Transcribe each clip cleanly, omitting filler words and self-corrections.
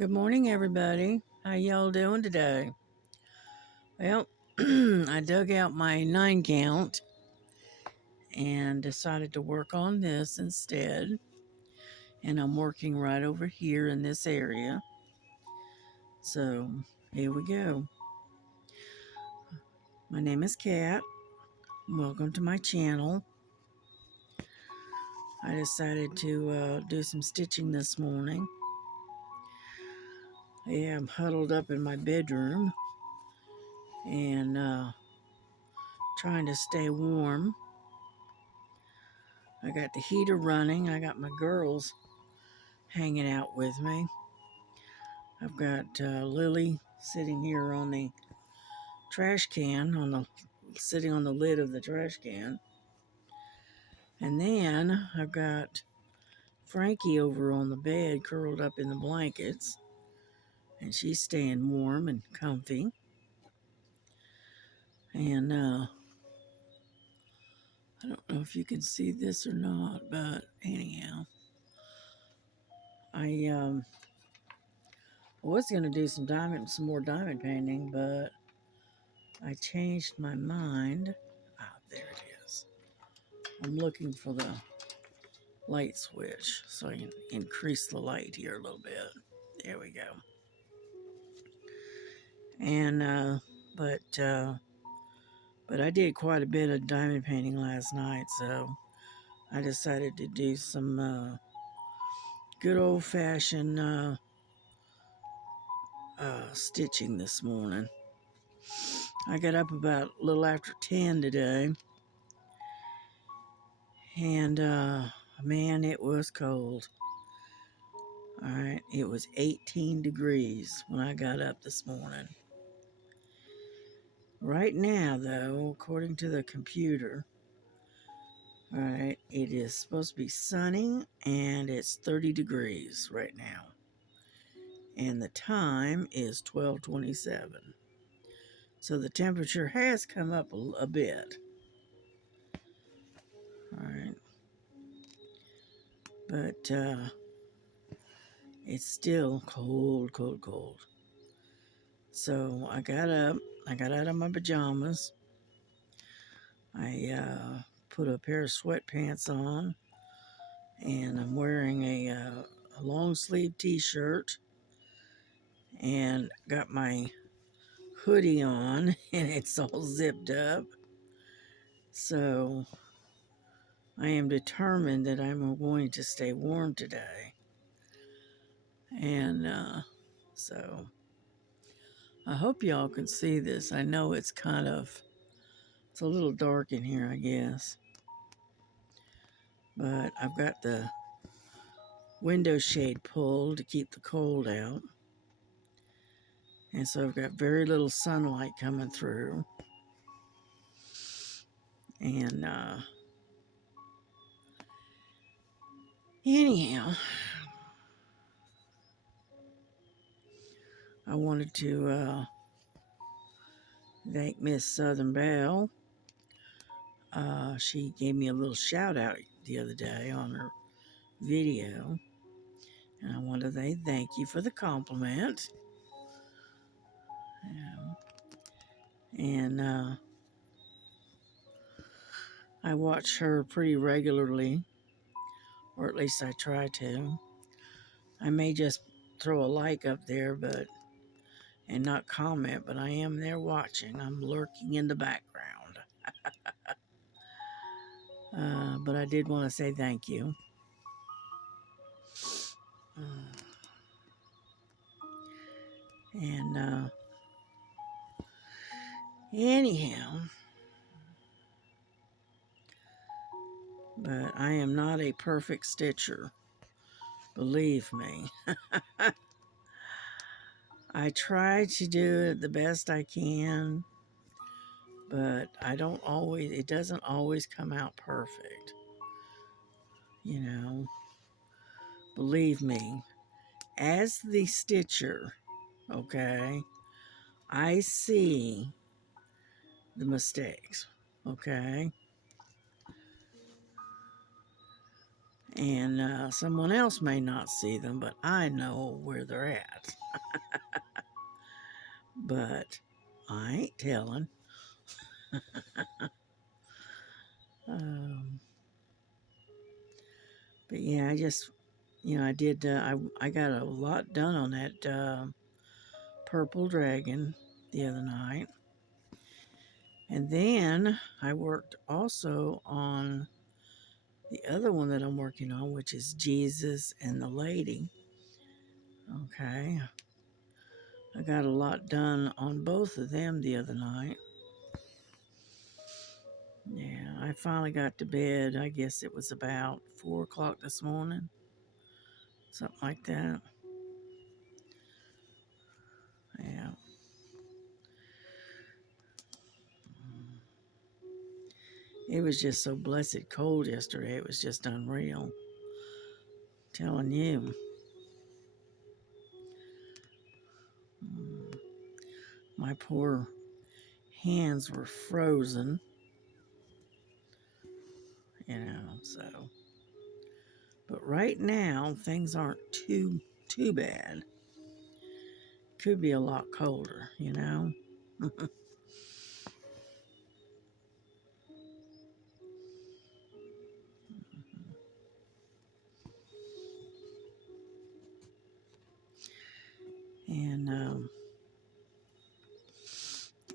Good morning, everybody. How y'all doing today? Well, I dug out my 9 count and decided to work on this instead. And I'm working right over here in this area. So here we go. My name is Kat. Welcome to my channel. I decided to do some stitching this morning. I am huddled up in my bedroom and trying to stay warm. I got the heater running. I got my girls hanging out with me. I've got Lily sitting here on the trash can, sitting on the lid of the trash can. And then I've got Frankie over on the bed, curled up in the blankets, and she's staying warm and comfy. And I don't know if you can see this or not, but anyhow, I was gonna do some more diamond painting, but I changed my mind. Ah, there it is. I'm looking for the light switch so I can increase the light here a little bit. There we go. And but I did quite a bit of diamond painting last night, so I decided to do some good old-fashioned stitching this morning. I got up about a little after 10 today, and man, it was cold. All right, it was 18 degrees when I got up this morning. Right now, though, according to the computer, all right, it is supposed to be sunny and it's 30 degrees right now. And the time is 12:27. So the temperature has come up a bit. All right. But it's still cold, cold, cold. So I got up, I got out of my pajamas. I put a pair of sweatpants on, and I'm wearing a long sleeve t-shirt, and got my hoodie on, and it's all zipped up. So I am determined that I'm going to stay warm today. And so I hope y'all can see this. I know it's a little dark in here, I guess. But I've got the window shade pulled to keep the cold out. And so I've got very little sunlight coming through. And anyhow, I wanted to thank Miss Southern Belle. She gave me a little shout out the other day on her video. And I want to say thank you for the compliment. And I watch her pretty regularly, or at least I try to. I may just throw a like up there, and not comment, but I am there watching. I'm lurking in the background. But I did want to say thank you. And anyhow, but I am not a perfect stitcher. Believe me. I try to do it the best I can, but it doesn't always come out perfect. You know, believe me, as the stitcher, okay, I see the mistakes, okay? And someone else may not see them, but I know where they're at. But I ain't telling. Um, but yeah, I just, I did, I got a lot done on that purple dragon the other night. And then I worked also on the other one that I'm working on, which is Jesus and the Lady. Okay. I got a lot done on both of them the other night. Yeah, I finally got to bed. I guess it was about 4 o'clock this morning. Something like that. Yeah. It was just so blessed cold yesterday. It was just unreal. Telling you. My poor hands were frozen, so. But right now, things aren't too bad. Could be a lot colder. And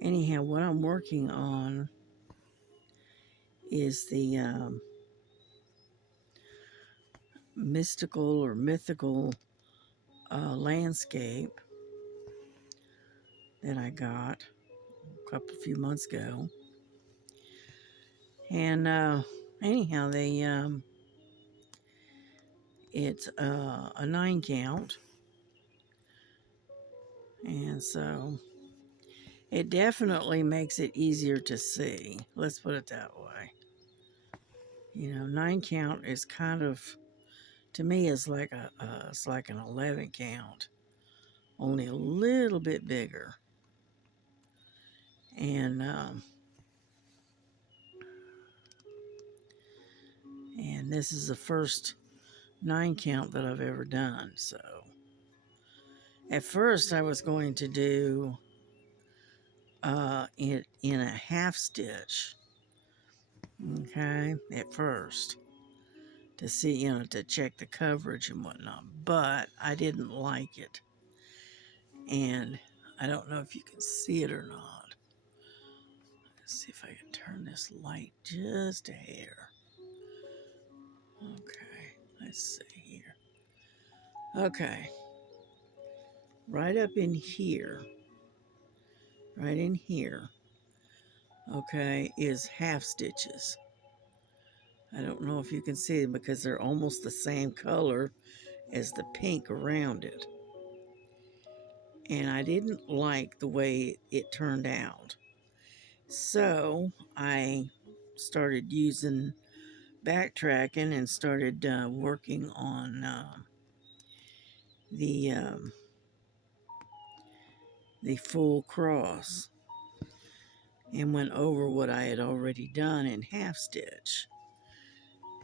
anyhow, what I'm working on is the mythical landscape that I got a few months ago. And anyhow, it's a 9 count, and so it definitely makes it easier to see. Let's put it that way. 9 count is kind of, to me, is like it's like an 11 count, only a little bit bigger. And this is the first 9 count that I've ever done. So at first I was going to do it in a half stitch. Okay, at first, to see, to check the coverage and whatnot, but I didn't like it. And I don't know if you can see it or not. Let's see if I can turn this light just a hair. Okay, let's see here. Okay, right up in here, right in here, okay, is half stitches. I don't know if you can see them because they're almost the same color as the pink around it. And I didn't like the way it turned out. So I started using backtracking and started working on the full cross, and went over what I had already done in half stitch.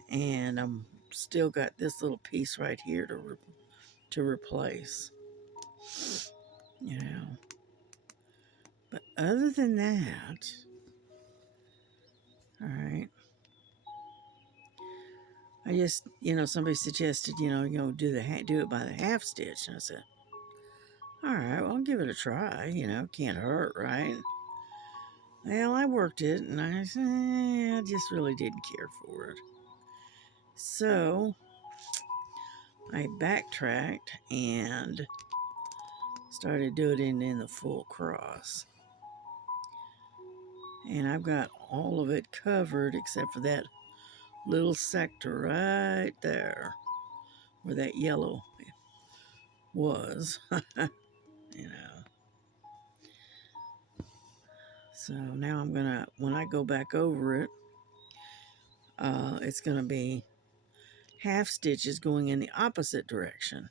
And I'm still got this little piece right here to replace. But other than that, all right. I just, somebody suggested, do it by the half stitch, and I said, all right, well, I'll give it a try. Can't hurt, right? Well, I worked it, and I just really didn't care for it. So I backtracked and started doing it in the full cross. And I've got all of it covered except for that little sector right there where that yellow was. So now when I go back over it, it's gonna be half stitches going in the opposite direction.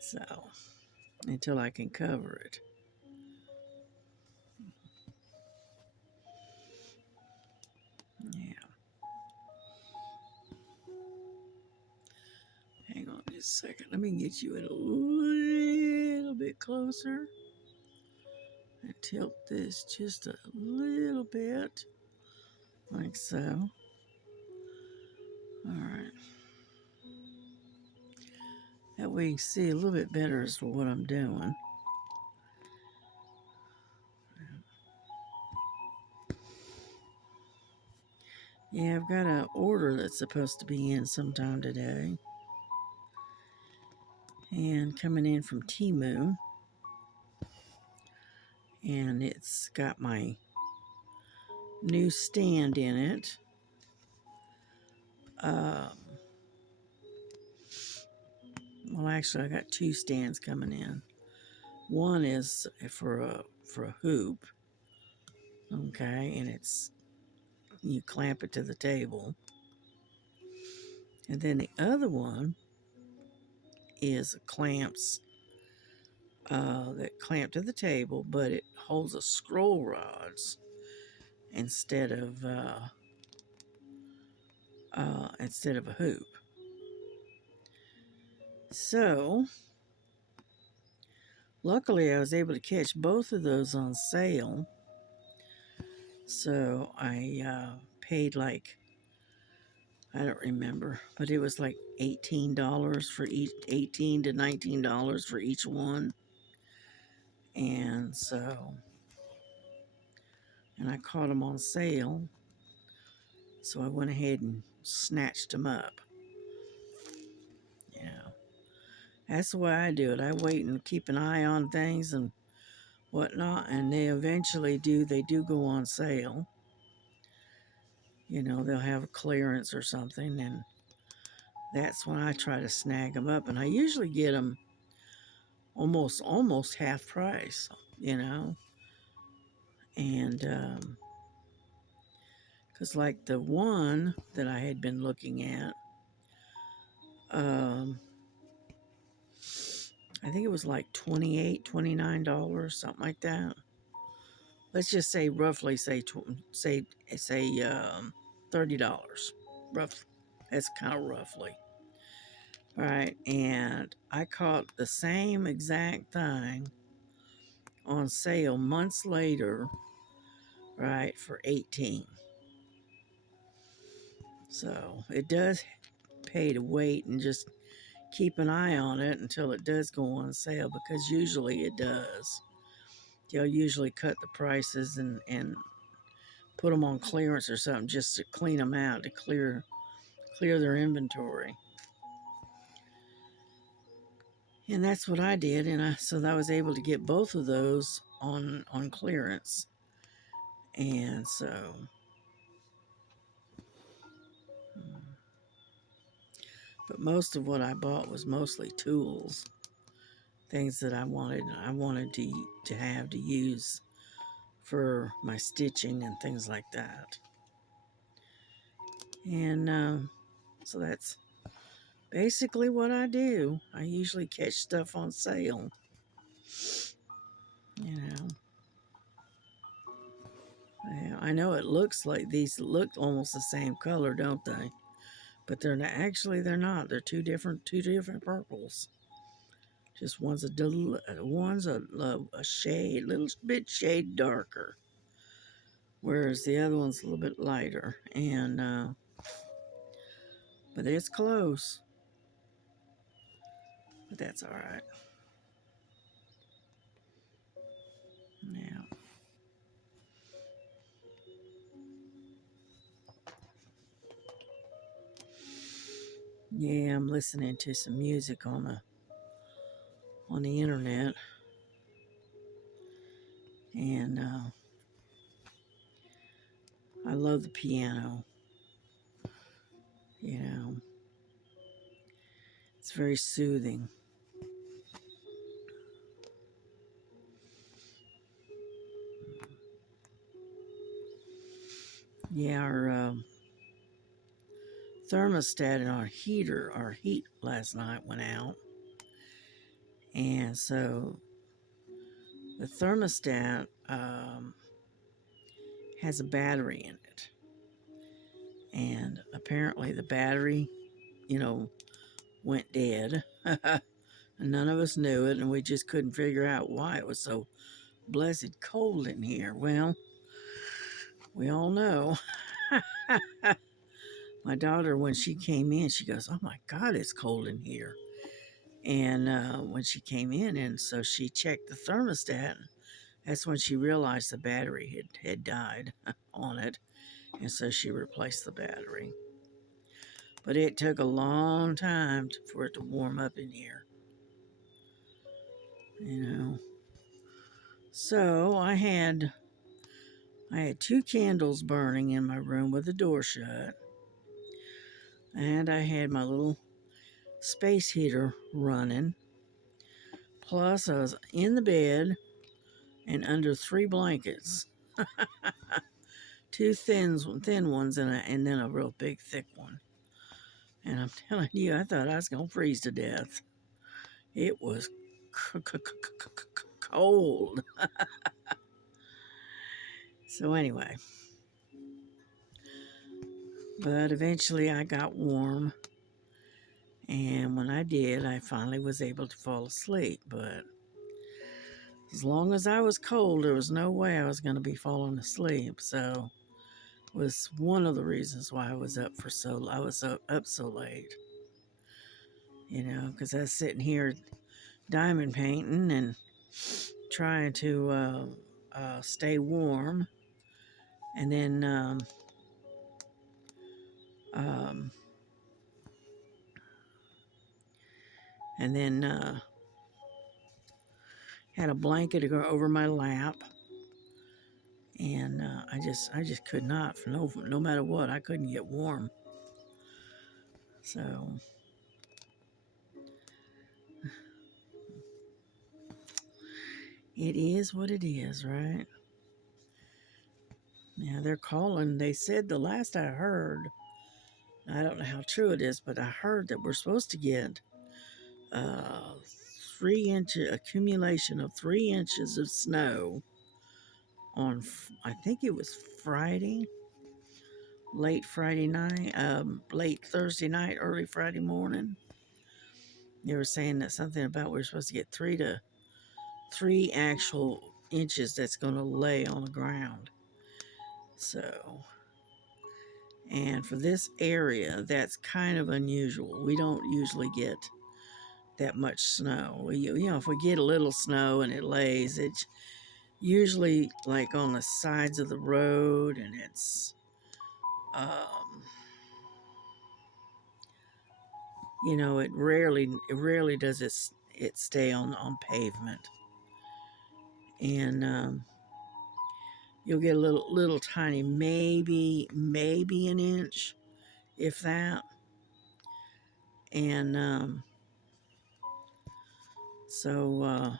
So until I can cover it. Yeah. second. Let me get you in a little bit closer and tilt this just a little bit, like so. All right. That way you can see a little bit better as for what I'm doing. Yeah, I've got an order that's supposed to be in sometime today. And coming in from Temu. And it's got my new stand in it. Well, actually, I got two stands coming in. One is for a hoop, okay, and it's you clamp it to the table, and then the other one is clamps that clamp to the table, but it holds a scroll rods instead of a hoop. So luckily, I was able to catch both of those on sale. So I paid like, I don't remember, but it was like $18 for each, $18 to $19 for each one. And so, and I caught them on sale. So I went ahead and snatched them up. Yeah. That's the way I do it. I wait and keep an eye on things and whatnot, and they do go on sale. You know, they'll have a clearance or something, and that's when I try to snag them up. And I usually get them almost half price, you know. And because like the one that I had been looking at, I think it was like $28, $29, something like that. Let's just say roughly say $30, rough. That's kind of roughly. All right, and I caught the same exact thing on sale months later, right, for 18. So it does pay to wait and just keep an eye on it until it does go on sale, because usually it does. They'll usually cut the prices and put them on clearance or something just to clean them out, to clear their inventory. And that's what I did, and so I was able to get both of those on clearance. And so but most of what I bought was mostly tools, things that I wanted to have to use for my stitching and things like that. And so that's basically what I do. I usually catch stuff on sale, you know. Yeah, I know it looks like these look almost the same color, don't they? But they're not, actually they're not. They're two different purples. Just one's a shade, little bit shade darker, whereas the other one's a little bit lighter. And but it's close. But that's all right. Yeah. Yeah, I'm listening to some music on the internet, and I love the piano. You know, it's very soothing. Yeah, our thermostat and our heat last night went out, and so the thermostat has a battery in it, and apparently the battery, you know, went dead. And none of us knew it, and we just couldn't figure out why it was so blessed cold in here. Well, we all know. My daughter, when she came in, she goes, "Oh my God, it's cold in here." And when she came in, and so she checked the thermostat, that's when she realized the battery had died on it. And so she replaced the battery. But it took a long time for it to warm up in here, you know. So I had two candles burning in my room with the door shut, and I had my little space heater running. Plus, I was in the bed and under three blankets, two thin ones, and then a real big thick one. And I'm telling you, I thought I was gonna freeze to death. It was cold. So anyway, but eventually I got warm, and when I did, I finally was able to fall asleep. But as long as I was cold, there was no way I was going to be falling asleep. So it was one of the reasons why I was up so late. You know, because I was sitting here diamond painting and trying to stay warm, and then um, and then had a blanket to go over my lap, and I just could not, no matter what, I couldn't get warm. So it is what it is, right? Yeah, they're calling. They said the last I heard, I don't know how true it is, but I heard that we're supposed to get uh, 3 inch accumulation of 3 inches of snow on, I think it was Friday, late Thursday night, early Friday morning. They were saying that something about we're supposed to get 3 actual inches that's going to lay on the ground. So, and for this area, that's kind of unusual. We don't usually get that much snow. If we get a little snow and it lays, it's usually like on the sides of the road, and it's, it rarely does it stay on pavement, and you'll get a little tiny, maybe an inch, if that, and so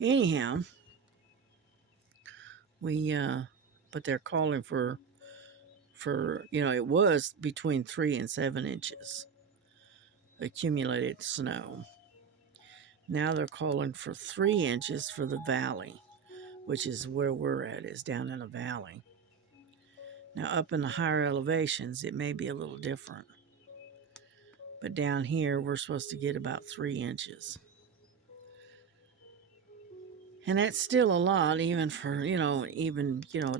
anyhow, we but they're calling for it was between 3 and 7 inches accumulated snow. Now they're calling for 3 inches for the valley, which is where we're at, is down in a valley. Now up in the higher elevations, it may be a little different, but down here we're supposed to get about 3 inches. And that's still a lot, even for, it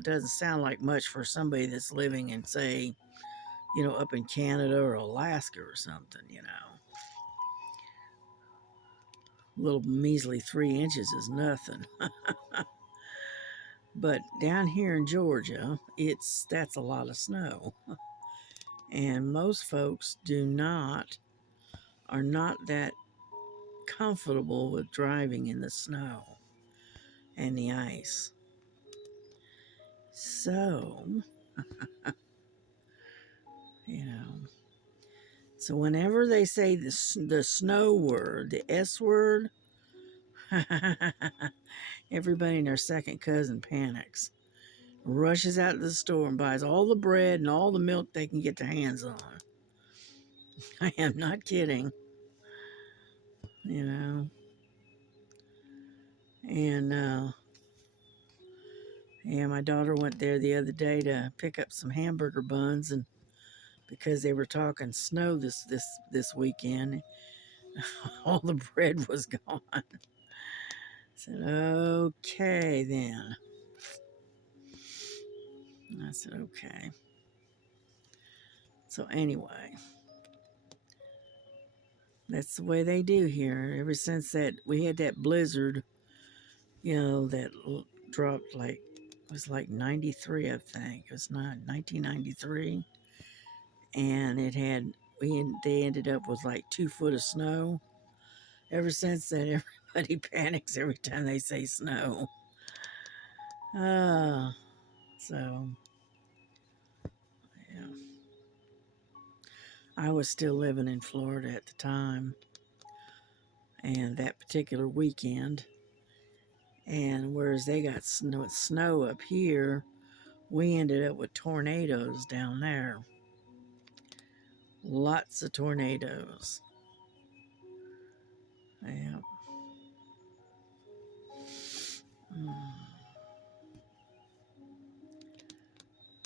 doesn't sound like much for somebody that's living in, say, up in Canada or Alaska or something, Little measly 3 inches is nothing. But down here in Georgia, that's a lot of snow. And most folks are not that comfortable with driving in the snow and the ice. So, you know, so whenever they say the snow word, the S word, everybody and their second cousin panics, rushes out to the store and buys all the bread and all the milk they can get their hands on. I am not kidding, you know. And yeah, my daughter went there the other day to pick up some hamburger buns and because they were talking snow this weekend. All the bread was gone. I said, okay then. I said, okay. So anyway, that's the way they do here. Ever since that we had that blizzard, that dropped like, it was like 93, I think. It was not 1993. And they ended up with like 2 foot of snow. Ever since then, everybody panics every time they say snow. So, yeah. I was still living in Florida at the time, and that particular weekend. And whereas they got snow up here, we ended up with tornadoes down there. Lots of tornadoes. Yeah.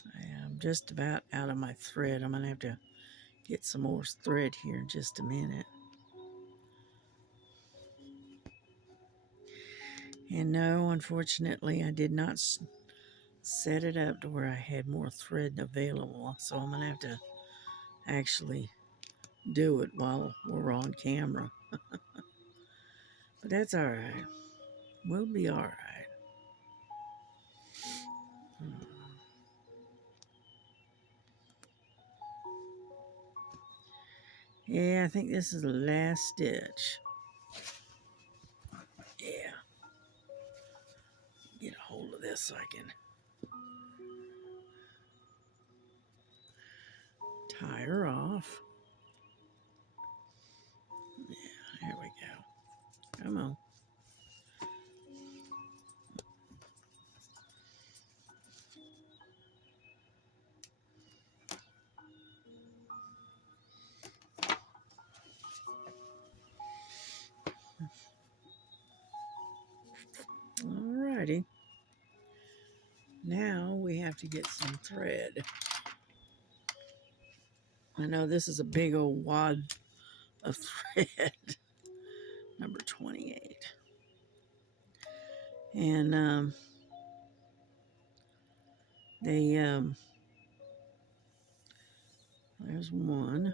I am just about out of my thread. I'm going to have to get some more thread here in just a minute. And no, unfortunately, I did not set it up to where I had more thread available. So I'm going to have to actually do it while we're on camera. But that's all right. We'll be all right. Yeah, I think this is the last stitch. Yeah. Get a hold of this so I can tie her off. Yeah, there we go. Come on. Alrighty. Now we have to get some thread. I know this is a big old wad of thread. Number 28. And there's one.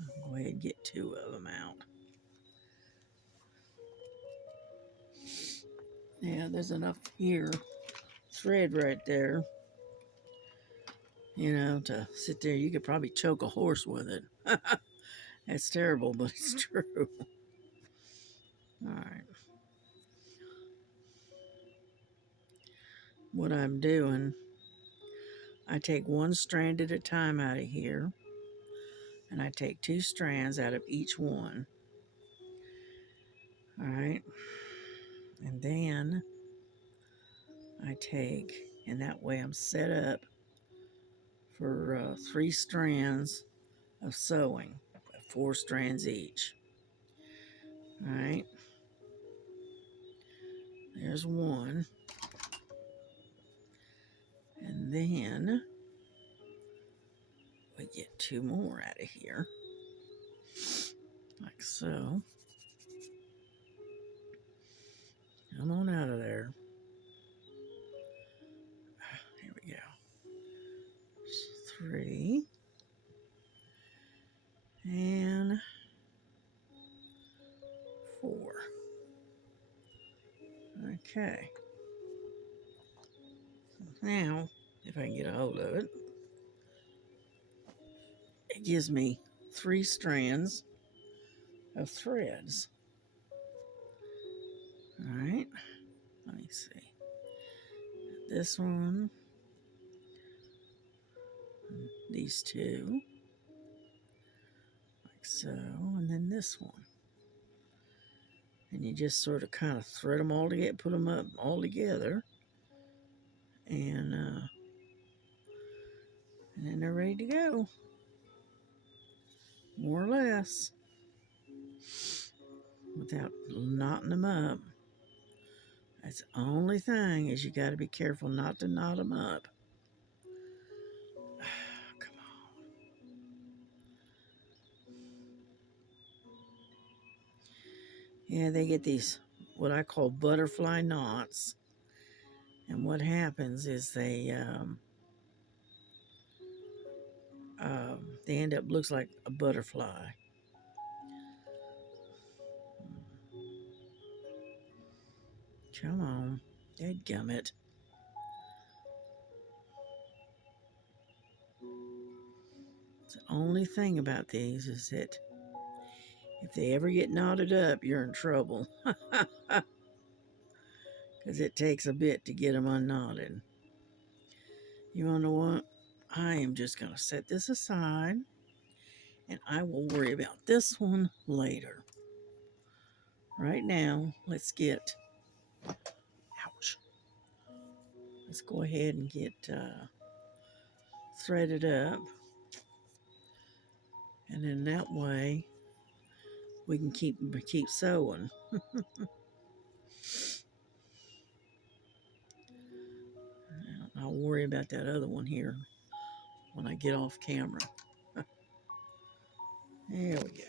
I'll go ahead and get 2 of them out. Yeah, there's enough here. Thread right there. To sit there. You could probably choke a horse with it. That's terrible, but it's true. All right. What I'm doing, I take 1 strand at a time out of here, and I take 2 strands out of each one. All right. And then I take, and that way I'm set up for 3 strands of sewing, 4 strands each. All right. There's 1. And then we get 2 more out of here, like so. Come on out of there. Here we go. 3. And 4. Okay. Now, if I can get a hold of it, it gives me 3 strands of threads. All right. Let me see. This one. These 2. Like so. And then this one. And you just sort of kind of thread them all together, put them up all together. And then they're ready to go. More or less. Without knotting them up. That's the only thing, is you got to be careful not to knot them up. Yeah, they get these, what I call butterfly knots. And what happens is they end up, looks like a butterfly. Come on, dadgummit. The only thing about these is that if they ever get knotted up, you're in trouble. Because it takes a bit to get them unknotted. You want to know what? I am just going to set this aside and I will worry about this one later. Right now, let's get, ouch. Let's go ahead and get threaded up. And then that way we can keep sewing. I'll worry about that other one here when I get off camera. There we go.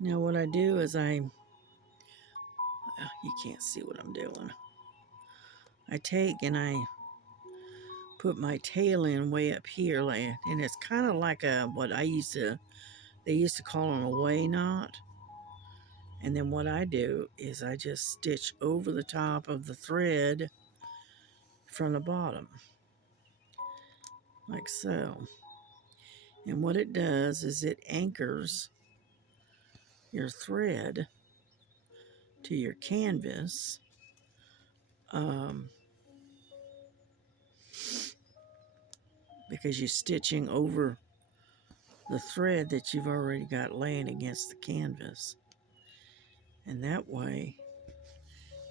Now what I do is you can't see what I'm doing. I take and I put my tail in way up here, and it's kind of like what they used to call an away knot. And then what I do is I just stitch over the top of the thread from the bottom, like so. And what it does is it anchors your thread to your canvas, because you're stitching over the thread that you've already got laying against the canvas. And that way,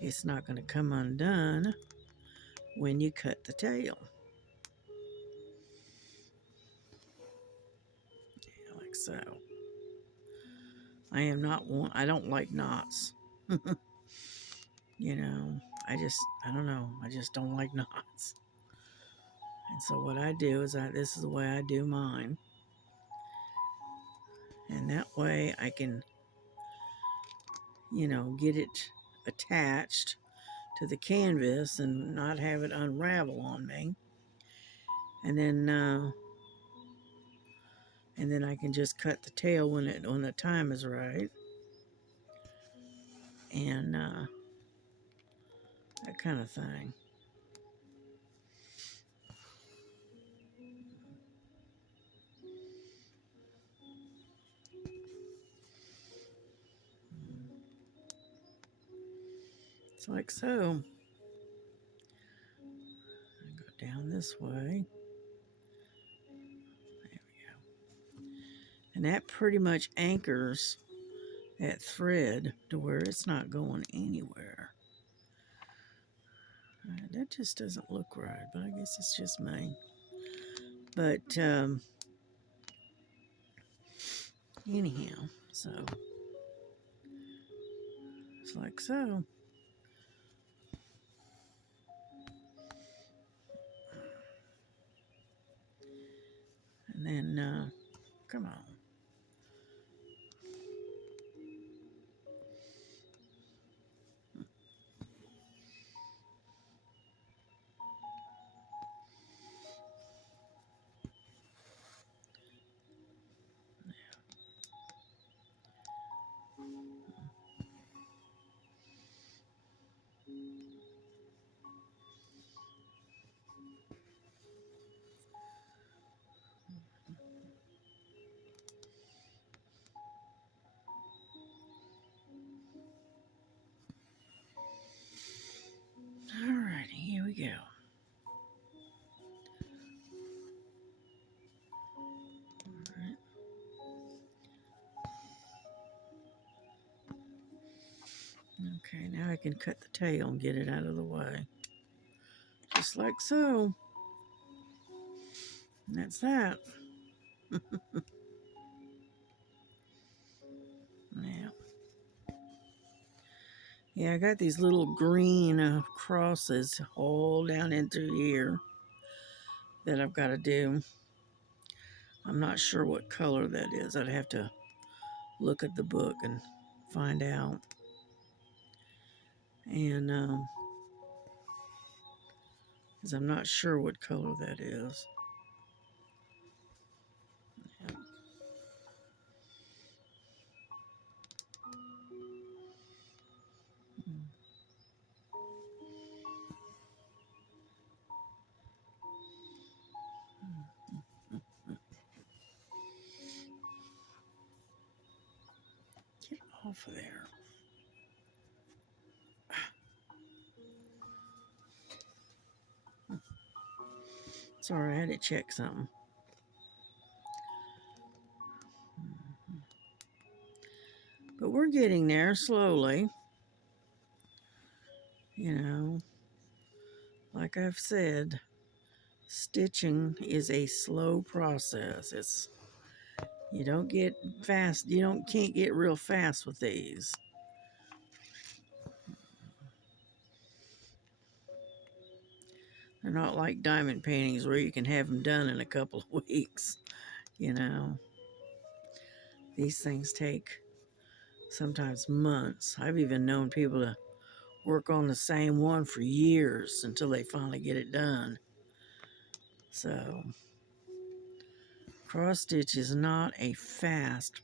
it's not going to come undone when you cut the tail. Like so. I don't like knots. You know, I don't know. I just don't like knots. And so what I do is this is the way I do mine. And that way I can, get it attached to the canvas and not have it unravel on me. And then I can just cut the tail when the time is right. And that kind of thing. It's like so. I go down this way. There we go. And that pretty much anchors that thread to where it's not going anywhere. That just doesn't look right, but I guess it's just me. But anyhow, so it's like so. And then, come on. Alrighty, here we go. Alright. Okay, now I can cut the tail and get it out of the way. Just like so. And that's that. Now, Yeah, I got these little green crosses all down into here that I've got to do. I'm not sure what color that is. I'd have to look at the book and find out. And because I'm not sure what color that is. Yeah. Get off of there. Sorry, I had to check something. But we're getting there slowly. You know, like I've said, stitching is a slow process. It's you don't get fast. You don't can't get real fast with these. They're not like diamond paintings where you can have them done in a couple of weeks. You know, these things take sometimes months. I've even known people to work on the same one for years until they finally get it done. So, cross stitch is not a fast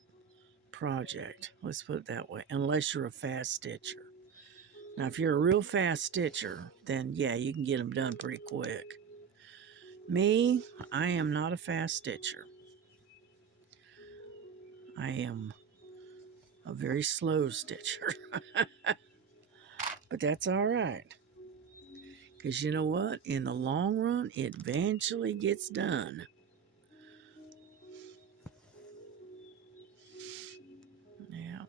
project. Let's put it that way, unless you're a fast stitcher. Now, if you're a real fast stitcher, then yeah, you can get them done pretty quick. Me, I am not a fast stitcher. I am a very slow stitcher. But that's all right. Because you know what? In the long run, it eventually gets done. Yeah.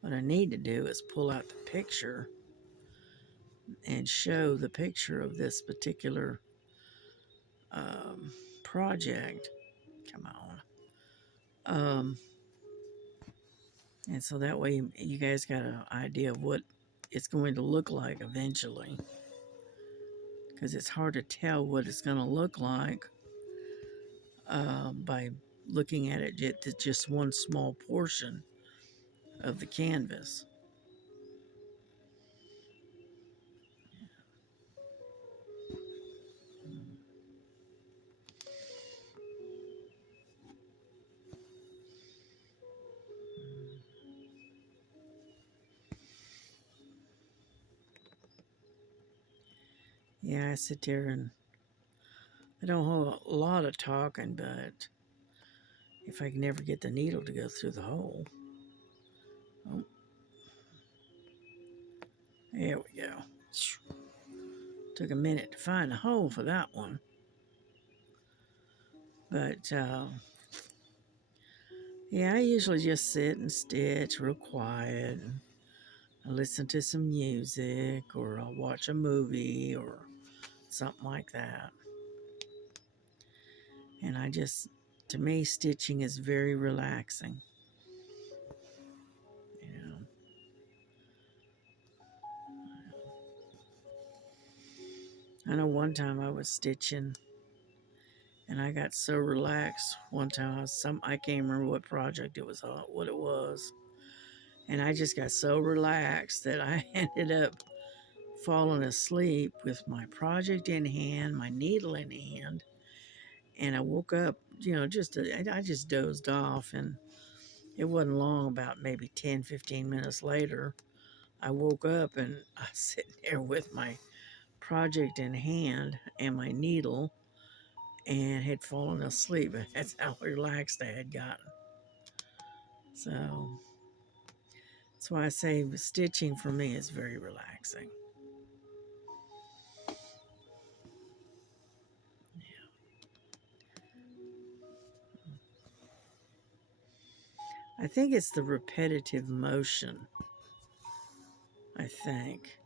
What I need to do is pull out the picture and show the picture of this particular project. Come on. And so that way you guys got an idea of what it's going to look like eventually. Because it's hard to tell what it's going to look like by looking at it just one small portion of the canvas. Yeah, I sit there and I don't hold a lot of talking, but if I can never get the needle to go through the hole. Oh, there we go. Took a minute to find a hole for that one. But yeah, I usually just sit and stitch real quiet. And I listen to some music or I'll watch a movie or something like that. And to me, stitching is very relaxing. You know, I know one time I was stitching and I got so relaxed. One time I can't remember what project it was on, what it was. And I just got so relaxed that I ended up falling asleep with my project in hand, my needle in hand. And I woke up, I just dozed off. And it wasn't long, about maybe 10, 15 minutes later, I woke up and I was sitting there with my project in hand and my needle and had fallen asleep. That's how relaxed I had gotten. So that's why I say stitching for me is very relaxing. I think it's the repetitive motion, I think,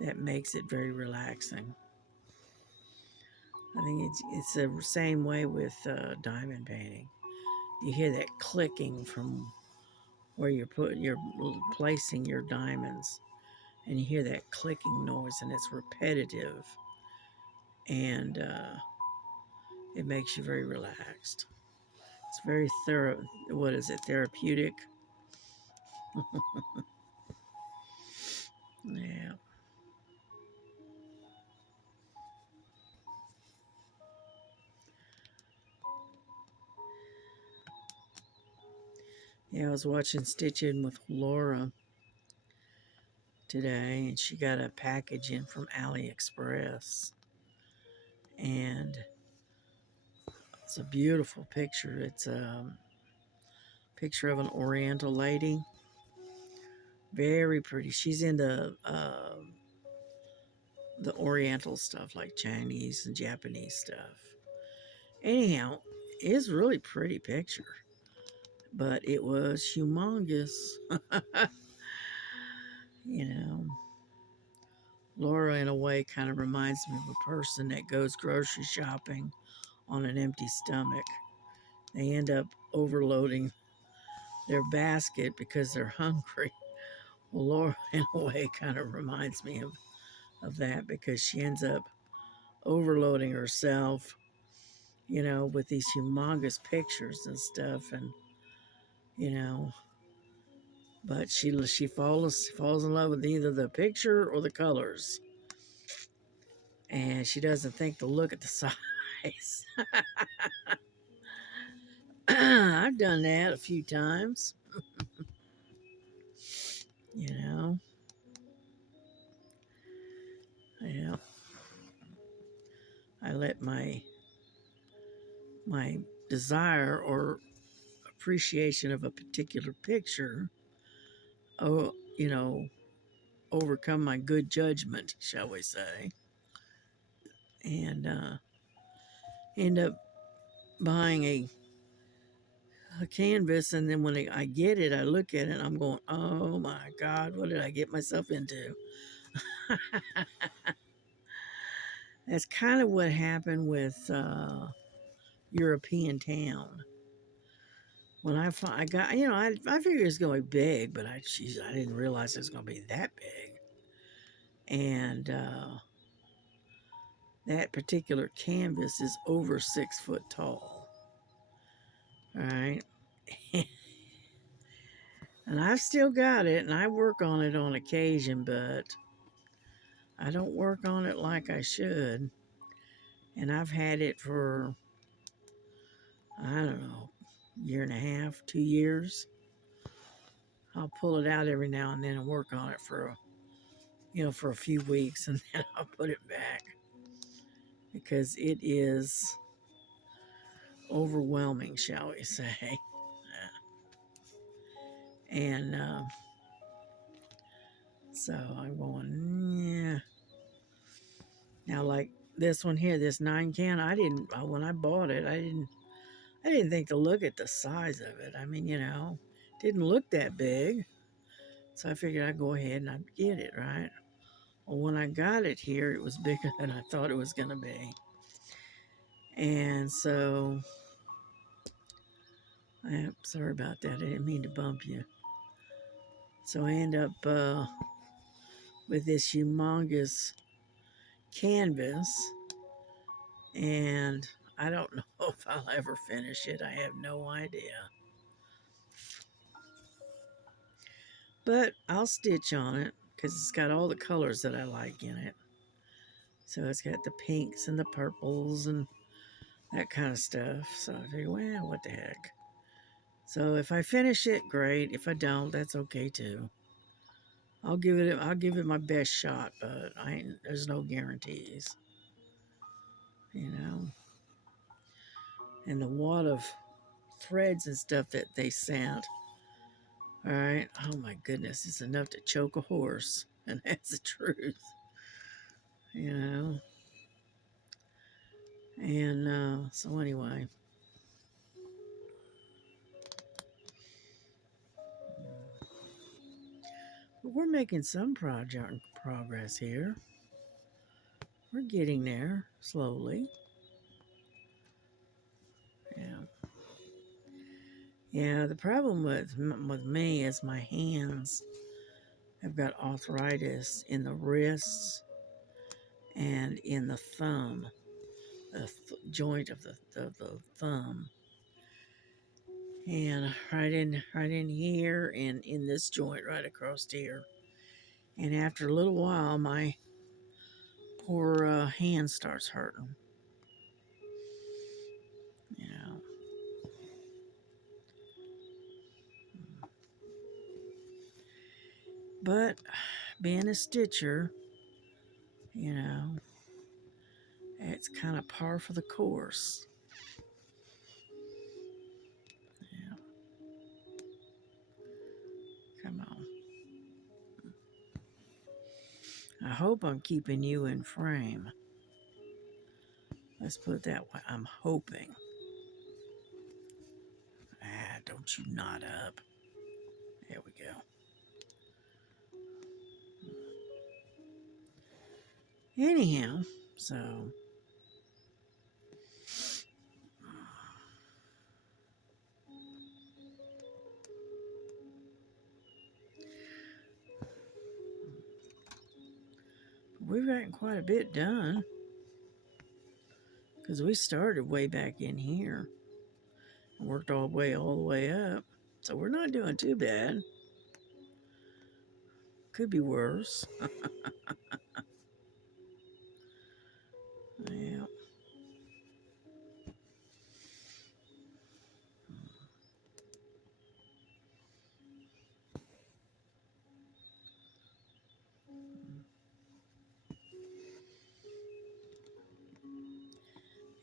that makes it very relaxing. I think it's the same way with diamond painting. You hear that clicking from where you're placing your diamonds, and you hear that clicking noise, and it's repetitive, and it makes you very relaxed. It's very thorough. What is it? Therapeutic. Yeah. Yeah, I was watching Stitching with Laura today, and she got a package in from AliExpress, and it's a beautiful picture. It's a picture of an Oriental lady, very pretty. She's into the Oriental stuff like Chinese and Japanese stuff. Anyhow, it's a really pretty picture, but it was humongous. You know, Laura, in a way, kind of reminds me of a person that goes grocery shopping on an empty stomach. They end up overloading their basket because they're hungry. Well, Laura, in a way, kind of reminds me of that because she ends up overloading herself, with these humongous pictures and stuff, and you know, but she falls in love with either the picture or the colors, and she doesn't think to look at the size. I've done that a few times, you know. Yeah, I let my desire or appreciation of a particular picture, oh, overcome my good judgment, shall we say, and end up buying a canvas. And then when I get it, I look at it, and I'm going, oh my God, what did I get myself into? That's kind of what happened with European Town. When I got, I figured it was going to be big, but I didn't realize it was going to be that big. And that particular canvas is over 6 foot tall. All right. And I've still got it, and I work on it on occasion, but I don't work on it like I should. And I've had it for, I don't know, year and a half, 2 years. I'll pull it out every now and then and work on it for a few weeks, and then I'll put it back because it is overwhelming, shall we say. And so I'm going, yeah. Now, like this one here, this 9 can, when I bought it, I didn't think to look at the size of it. I mean, didn't look that big. So I figured I'd go ahead and I'd get it, right? Well, when I got it here, it was bigger than I thought it was going to be. And so, sorry about that. I didn't mean to bump you. So I end up with this humongous canvas, and I don't know if I'll ever finish it. I have no idea. But I'll stitch on it because it's got all the colors that I like in it. So it's got the pinks and the purples and that kind of stuff. So I figure, well, what the heck. So if I finish it, great. If I don't, that's okay too. I'll give it my best shot, but there's no guarantees, you know. And the wad of threads and stuff that they sent, all right, oh my goodness, it's enough to choke a horse, and that's the truth, you know. And so anyway, but we're making some progress here. We're getting there slowly. Yeah. Yeah, the problem with me is my hands have got arthritis in the wrists and in the thumb, the joint of the thumb, and right in here and in this joint right across here. And after a little while, my poor hand starts hurting. You know, but being a stitcher, you know, it's kind of par for the course. Yeah, come on. I hope I'm keeping you in frame. Let's put it that way. I'm hoping. Ah, don't you knot up. There we go. Anyhow, so we've gotten quite a bit done because we started way back in here and worked all the way up. So we're not doing too bad. Could be worse. Yeah.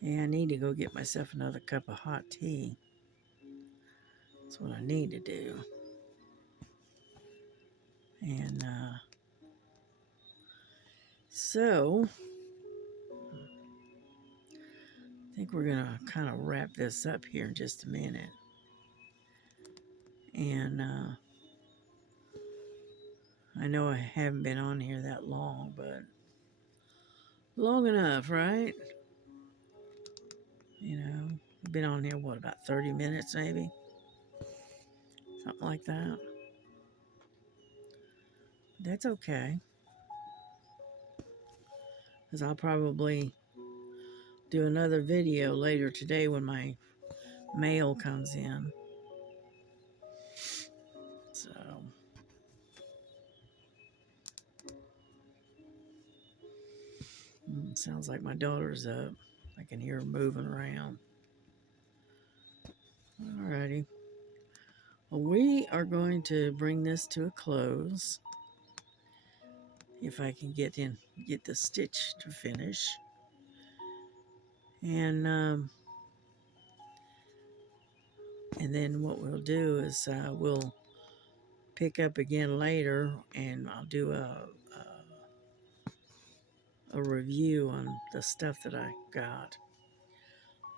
Yeah, I need to go get myself another cup of hot tea. That's what I need to do. And so I think we're going to kind of wrap this up here in just a minute. And I know I haven't been on here that long, but long enough, right? You know, I've been on here, what, about 30 minutes maybe? Something like that. That's okay. Because I'll probably do another video later today when my mail comes in. So, sounds like my daughter's up. I can hear her moving around. Alrighty. Well, we are going to bring this to a close. If I can get the stitch to finish. And then what we'll do is we'll pick up again later, and I'll do a review on the stuff that I got,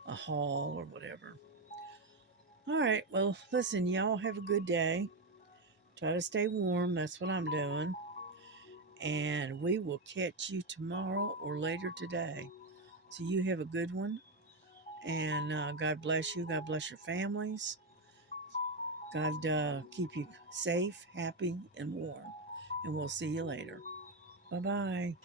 a haul or whatever. All right, well, listen, y'all have a good day. Try to stay warm. That's what I'm doing. And we will catch you tomorrow or later today. So you have a good one. And God bless you. God bless your families. God keep you safe, happy, and warm. And we'll see you later. Bye-bye.